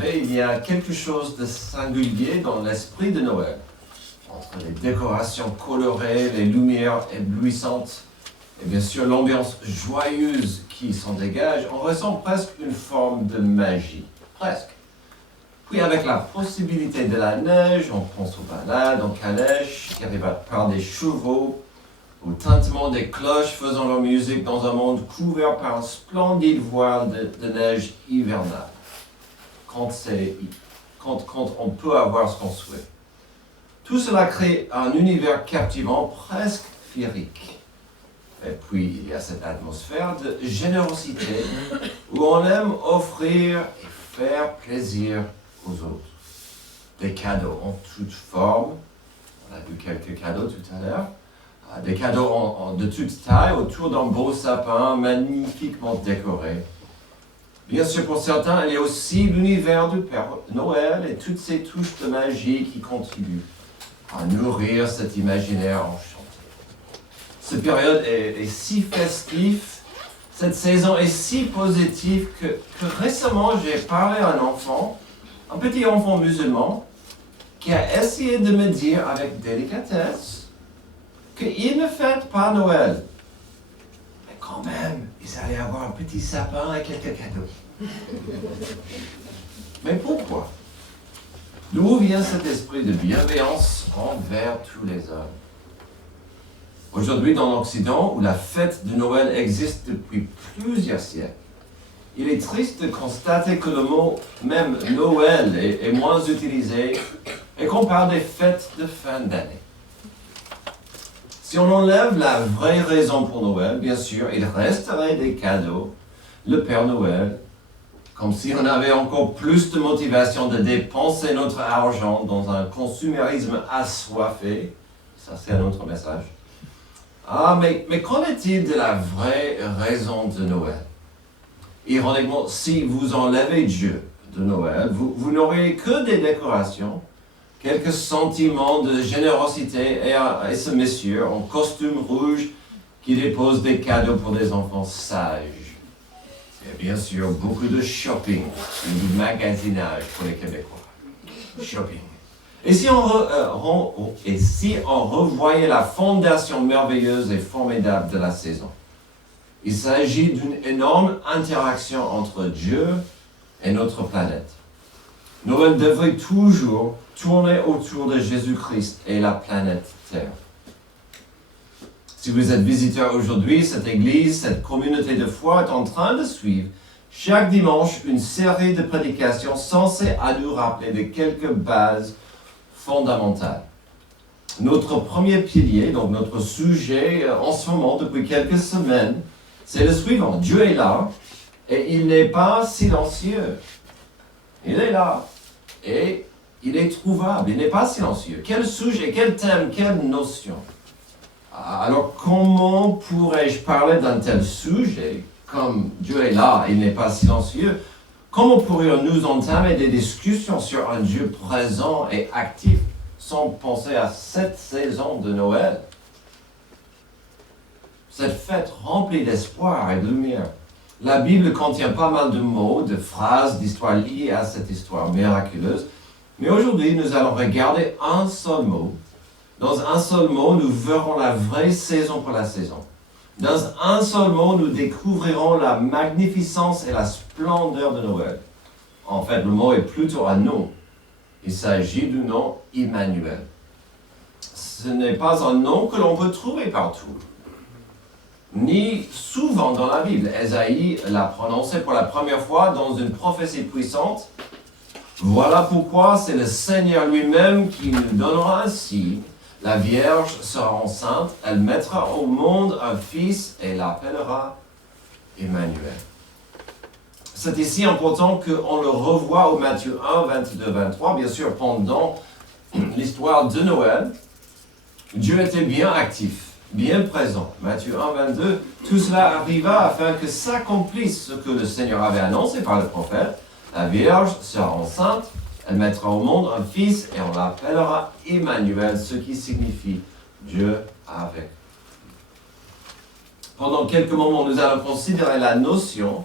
savez, il y a quelque chose de singulier dans l'esprit de Noël. Entre les décorations colorées, les lumières éblouissantes, et bien sûr l'ambiance joyeuse qui s'en dégage, on ressent presque une forme de magie. Presque. Puis avec la possibilité de la neige, on pense aux balades en calèche, qui arrivent par des chevaux, au tintement des cloches faisant leur musique dans un monde couvert par un splendide voile de neige hivernale. Quand on peut avoir ce qu'on souhaite. Tout cela crée un univers captivant, presque féerique. Et puis, il y a cette atmosphère de générosité où on aime offrir et faire plaisir aux autres. Des cadeaux en toutes formes. On a vu quelques cadeaux tout à l'heure. Des cadeaux de toute taille autour d'un beau sapin magnifiquement décoré. Bien sûr, pour certains, il y a aussi l'univers du Père Noël et toutes ces touches de magie qui contribuent à nourrir cet imaginaire enchanté. Cette période est si festive, cette saison est si positive que récemment j'ai parlé à un enfant, un petit enfant musulman, qui a essayé de me dire avec délicatesse qu'il ne fête pas Noël. Mais quand même, ils allaient avoir un petit sapin et quelques cadeaux. Mais pourquoi? D'où vient cet esprit de bienveillance envers tous les hommes? Aujourd'hui, dans l'Occident, où la fête de Noël existe depuis plusieurs siècles, il est triste de constater que le mot même Noël est moins utilisé et qu'on parle des fêtes de fin d'année. Si on enlève la vraie raison pour Noël, bien sûr, il resterait des cadeaux, le Père Noël, comme si on avait encore plus de motivation de dépenser notre argent dans un consumérisme assoiffé. Ça, c'est un autre message. Mais qu'en est-il de la vraie raison de Noël? Ironiquement, si vous enlevez Dieu de Noël, vous n'auriez que des décorations, quelques sentiments de générosité et ce monsieur en costume rouge qui dépose des cadeaux pour des enfants sages. Et bien sûr, beaucoup de shopping, du magasinage pour les Québécois. Shopping. Et si on revoyait la fondation merveilleuse et formidable de la saison? Il s'agit d'une énorme interaction entre Dieu et notre planète. Noël devrait toujours tourner autour de Jésus-Christ et la planète Terre. Si vous êtes visiteur aujourd'hui, cette église, cette communauté de foi est en train de suivre chaque dimanche une série de prédications censées à nous rappeler de quelques bases fondamentales. Notre premier pilier, donc notre sujet en ce moment depuis quelques semaines, c'est le suivant. Dieu est là et il n'est pas silencieux. Il est là et il est trouvable. Il n'est pas silencieux. Quel sujet, quel thème, quelle notion? Alors comment pourrais-je parler d'un tel sujet comme Dieu est là, il n'est pas silencieux? Comment pourrions-nous entamer des discussions sur un Dieu présent et actif sans penser à cette saison de Noël? Cette fête remplie d'espoir et de lumière. La Bible contient pas mal de mots, de phrases, d'histoires liées à cette histoire miraculeuse. Mais aujourd'hui, nous allons regarder un seul mot. Dans un seul mot, nous verrons la vraie saison pour la saison. Dans un seul mot, nous découvrirons la magnificence et la splendeur de Noël. En fait, le mot est plutôt un nom. Il s'agit du nom Emmanuel. Ce n'est pas un nom que l'on peut trouver partout, ni souvent dans la Bible. Ésaïe l'a prononcé pour la première fois dans une prophétie puissante. Voilà pourquoi c'est le Seigneur lui-même qui nous donnera un signe. La Vierge sera enceinte, elle mettra au monde un fils et l'appellera Emmanuel. C'est ici important qu'on le revoie au Matthieu 1, 22, 23, bien sûr pendant l'histoire de Noël. Dieu était bien actif, bien présent. Matthieu 1, 22, tout cela arriva afin que s'accomplisse ce que le Seigneur avait annoncé par le prophète. La Vierge sera enceinte, elle mettra au monde un fils et on l'appellera Emmanuel, ce qui signifie Dieu avec nous. Pendant quelques moments, nous allons considérer la notion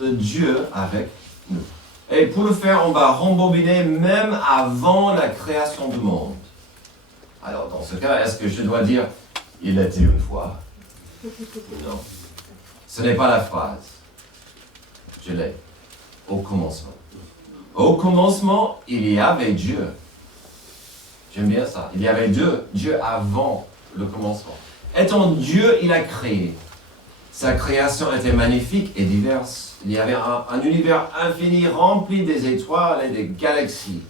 de Dieu avec nous. Et pour le faire, on va rembobiner même avant la création du monde. Alors, dans ce cas, est-ce que je dois dire « il était une fois » ? Non. Ce n'est pas la phrase. Je l'ai. Au commencement. Au commencement, il y avait Dieu. J'aime bien ça. Il y avait Dieu avant le commencement. Étant Dieu, il a créé. Sa création était magnifique et diverse. Il y avait un univers infini rempli des étoiles et des galaxies.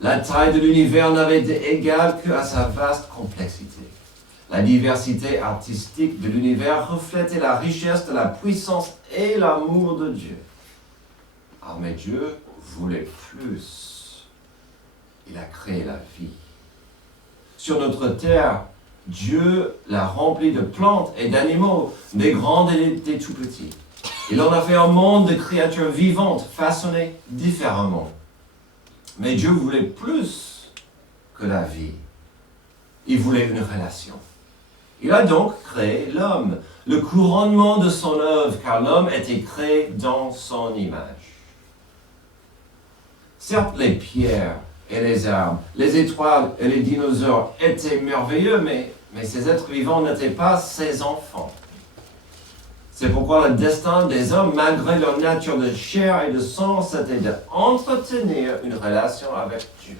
La taille de l'univers n'avait été égale qu'à sa vaste complexité. La diversité artistique de l'univers reflétait la richesse de la puissance et l'amour de Dieu. Ah, mais Dieu voulait plus. Il a créé la vie. Sur notre terre, Dieu l'a remplie de plantes et d'animaux, des grands et des tout petits. Il en a fait un monde de créatures vivantes, façonnées différemment. Mais Dieu voulait plus que la vie. Il voulait une relation. Il a donc créé l'homme, le couronnement de son œuvre, car l'homme était créé dans son image. Certes, les pierres et les arbres, les étoiles et les dinosaures étaient merveilleux, mais ces êtres vivants n'étaient pas ses enfants. C'est pourquoi le destin des hommes, malgré leur nature de chair et de sang, c'était d'entretenir une relation avec Dieu.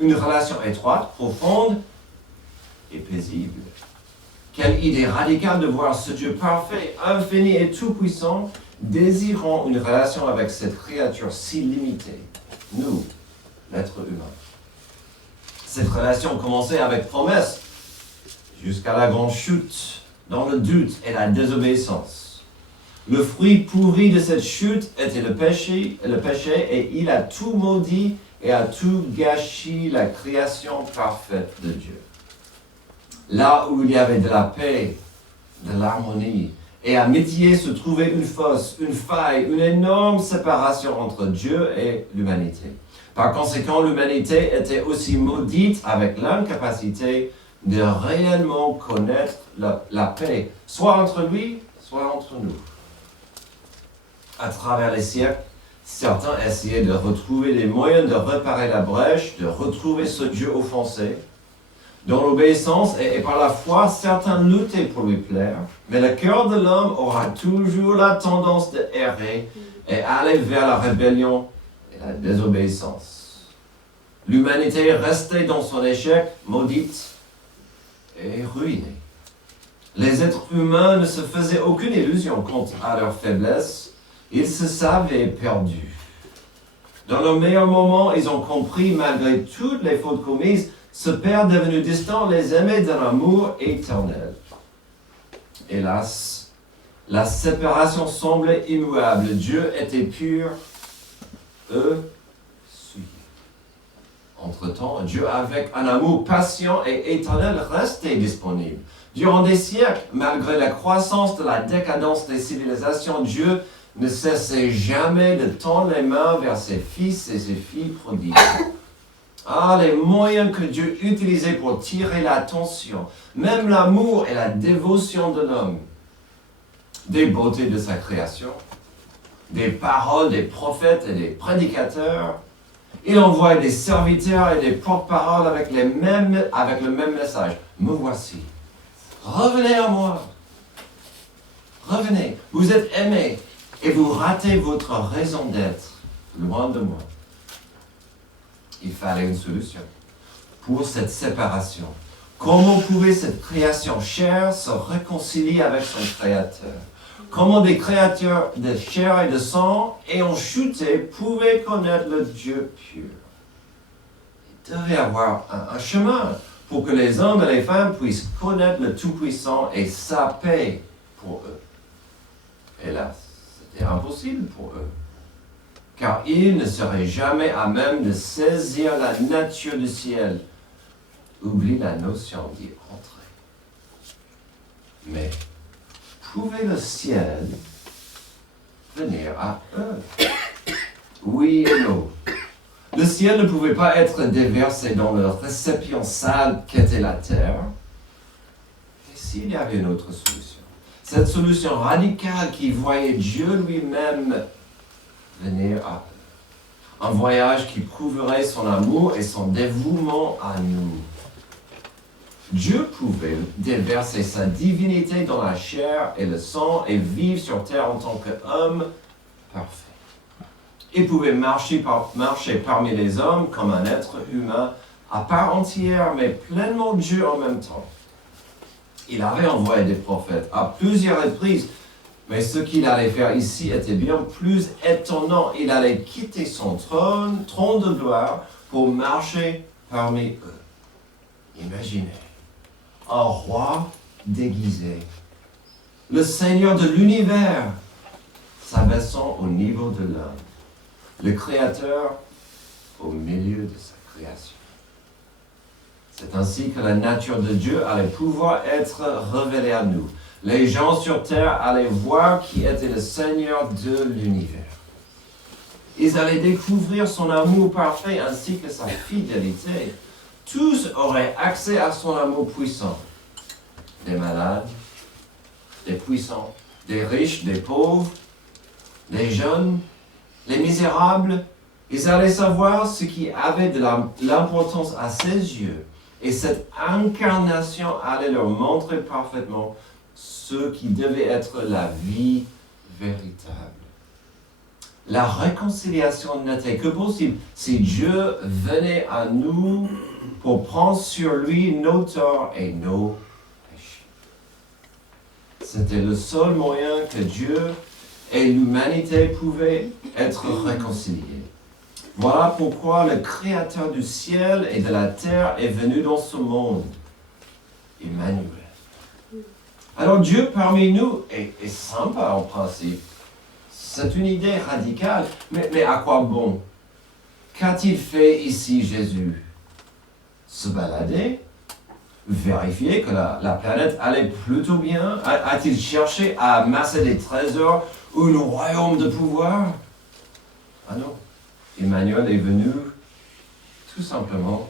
Une relation étroite, profonde et paisible. Quelle idée radicale de voir ce Dieu parfait, infini et tout-puissant, désirant une relation avec cette créature si limitée, nous, l'être humain. Cette relation commençait avec promesse, jusqu'à la grande chute, dans le doute et la désobéissance. Le fruit pourri de cette chute était le péché, et il a tout maudit et a tout gâché la création parfaite de Dieu. Là où il y avait de la paix, de l'harmonie, et à midi se trouvait une fosse, une faille, une énorme séparation entre Dieu et l'humanité. Par conséquent, l'humanité était aussi maudite avec l'incapacité de réellement connaître la paix, soit entre lui, soit entre nous. À travers les siècles, certains essayaient de retrouver des moyens de réparer la brèche, de retrouver ce Dieu offensé. Dans l'obéissance et par la foi, certains luttaient pour lui plaire, mais le cœur de l'homme aura toujours la tendance de errer et aller vers la rébellion et la désobéissance. L'humanité restait dans son échec, maudite et ruinée. Les êtres humains ne se faisaient aucune illusion quant à leur faiblesse, ils se savaient perdus. Dans leurs meilleurs moments, ils ont compris, malgré toutes les fautes commises, ce Père devenu distant les aimait d'un amour éternel. Hélas, la séparation semblait immuable. Dieu était pur, eux souillés. Entre-temps, Dieu, avec un amour patient et éternel, restait disponible. Durant des siècles, malgré la croissance de la décadence des civilisations, Dieu ne cessait jamais de tendre les mains vers ses fils et ses filles prodigues. Ah, les moyens que Dieu utilisait pour tirer l'attention, même l'amour et la dévotion de l'homme, des beautés de sa création, des paroles des prophètes et des prédicateurs. Il envoie des serviteurs et des porte-paroles avec le même message. Me voici. Revenez à moi. Revenez. Vous êtes aimés et vous ratez votre raison d'être loin de moi. Il fallait une solution pour cette séparation. Comment pouvait cette création chère se réconcilier avec son Créateur? Comment des créatures de chair et de sang ayant chuté pouvaient connaître le Dieu pur? Il devait y avoir un chemin pour que les hommes et les femmes puissent connaître le Tout-Puissant et sa paix pour eux. Hélas, c'était impossible pour eux, car ils ne seraient jamais à même de saisir la nature du ciel. Oublie la notion d'y entrer. Mais pouvait le ciel venir à eux? Oui et non. Le ciel ne pouvait pas être déversé dans le récipient sale qu'était la terre. Et s'il y avait une autre solution? Cette solution radicale qui voyait Dieu lui-même venir à eux. Un voyage qui prouverait son amour et son dévouement à nous. Dieu pouvait déverser sa divinité dans la chair et le sang et vivre sur terre en tant qu'homme parfait. Il pouvait marcher parmi les hommes comme un être humain à part entière, mais pleinement Dieu en même temps. Il avait envoyé des prophètes à plusieurs reprises, mais ce qu'il allait faire ici était bien plus étonnant. Il allait quitter son trône de gloire, pour marcher parmi eux. Imaginez, un roi déguisé, le Seigneur de l'univers, s'abaissant au niveau de l'homme, le Créateur au milieu de sa création. C'est ainsi que la nature de Dieu allait pouvoir être révélée à nous. Les gens sur terre allaient voir qui était le Seigneur de l'univers. Ils allaient découvrir son amour parfait ainsi que sa fidélité. Tous auraient accès à son amour puissant. Des malades, des puissants, des riches, des pauvres, les jeunes, les misérables. Ils allaient savoir ce qui avait de l'importance à ses yeux. Et cette incarnation allait leur montrer parfaitement ce qui devait être la vie véritable. La réconciliation n'était que possible si Dieu venait à nous pour prendre sur lui nos torts et nos péchés. C'était le seul moyen que Dieu et l'humanité pouvaient être réconciliés. Voilà pourquoi le Créateur du ciel et de la terre est venu dans ce monde, Emmanuel. Alors Dieu parmi nous est sympa en principe. C'est une idée radicale, mais à quoi bon? Qu'a-t-il fait ici Jésus? Se balader? Vérifier que la planète allait plutôt bien? A-t-il cherché à amasser des trésors ou un royaume de pouvoir? Ah non. Emmanuel est venu tout simplement,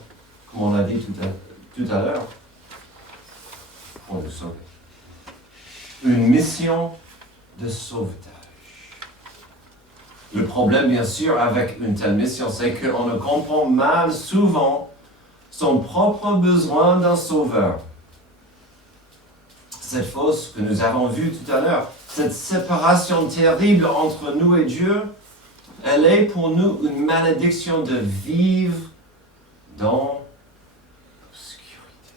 comme on l'a dit tout à l'heure, pour nous sauver. Une mission de sauvetage. Le problème, bien sûr, avec une telle mission, c'est qu'on ne comprend mal souvent son propre besoin d'un sauveur. Cette fausse que nous avons vue tout à l'heure, cette séparation terrible entre nous et Dieu, elle est pour nous une malédiction de vivre dans l'obscurité.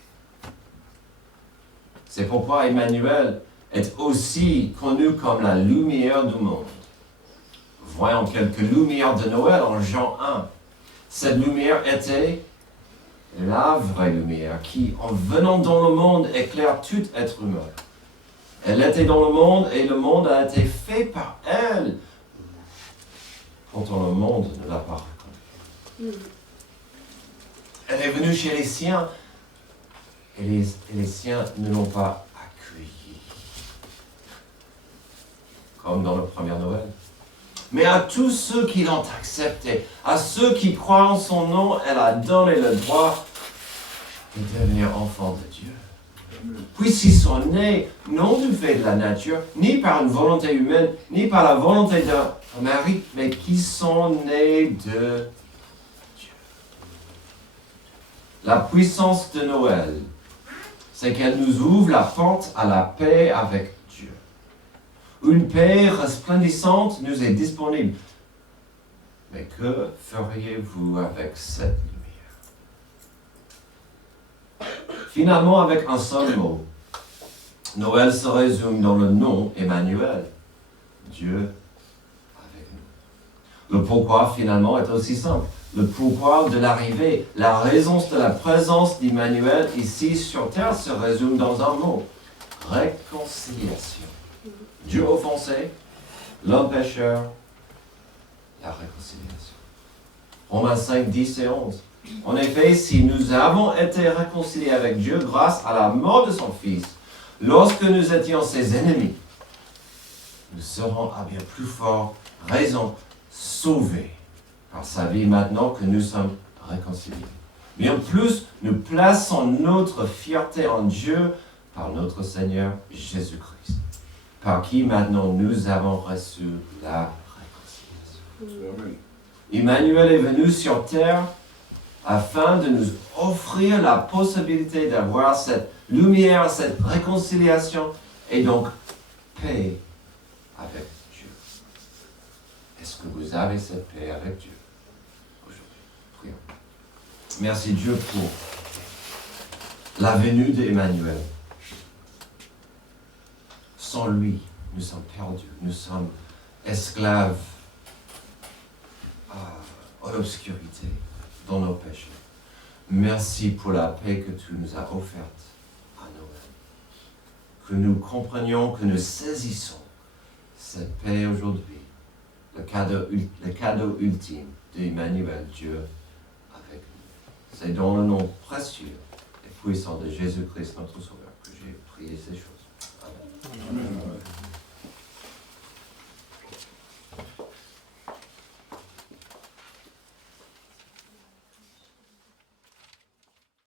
C'est pourquoi Emmanuel est aussi connu comme la lumière du monde. Voyons quelques lumières de Noël en Jean 1. Cette lumière était la vraie lumière qui, en venant dans le monde, éclaire tout être humain. Elle était dans le monde et le monde a été fait par elle. Pourtant, le monde ne l'a pas reconnue. Elle est venue chez les siens et les siens ne l'ont pas accueillie. Comme dans le premier Noël. Mais à tous ceux qui l'ont accepté, à ceux qui croient en son nom, elle a donné le droit de devenir enfants de Dieu. Puisqu'ils sont nés non du fait de la nature, ni par une volonté humaine, ni par la volonté d'un mari, mais qui sont nés de Dieu. La puissance de Noël, c'est qu'elle nous ouvre la porte à la paix avec Dieu. Une paix resplendissante nous est disponible. Mais que feriez-vous avec cette lumière? Finalement, avec un seul mot, Noël se résume dans le nom Emmanuel, Dieu avec nous. Le pourquoi, finalement, est aussi simple. Le pourquoi de l'arrivée, la raison de la présence d'Emmanuel ici sur terre se résume dans un mot, réconciliation. Dieu offensé, l'homme pécheur, la réconciliation. Romains 5, 10 et 11. En effet, si nous avons été réconciliés avec Dieu grâce à la mort de son Fils, lorsque nous étions ses ennemis, nous serons à bien plus forte raison sauvés par sa vie maintenant que nous sommes réconciliés. Bien plus, nous plaçons notre fierté en Dieu par notre Seigneur Jésus-Christ, par qui maintenant nous avons reçu la réconciliation. Emmanuel est venu sur terre afin de nous offrir la possibilité d'avoir cette lumière, cette réconciliation et donc paix avec Dieu. Est-ce que vous avez cette paix avec Dieu aujourd'hui? Prions. Merci Dieu pour la venue d'Emmanuel. Sans lui, nous sommes perdus, nous sommes esclaves à l'obscurité, dans nos péchés. Merci pour la paix que tu nous as offerte à Noël. Que nous comprenions, que nous saisissons cette paix aujourd'hui, le cadeau ultime d'Emmanuel, Dieu avec nous. C'est dans le nom précieux et puissant de Jésus-Christ, notre Sauveur, que j'ai prié ces choses. Amen.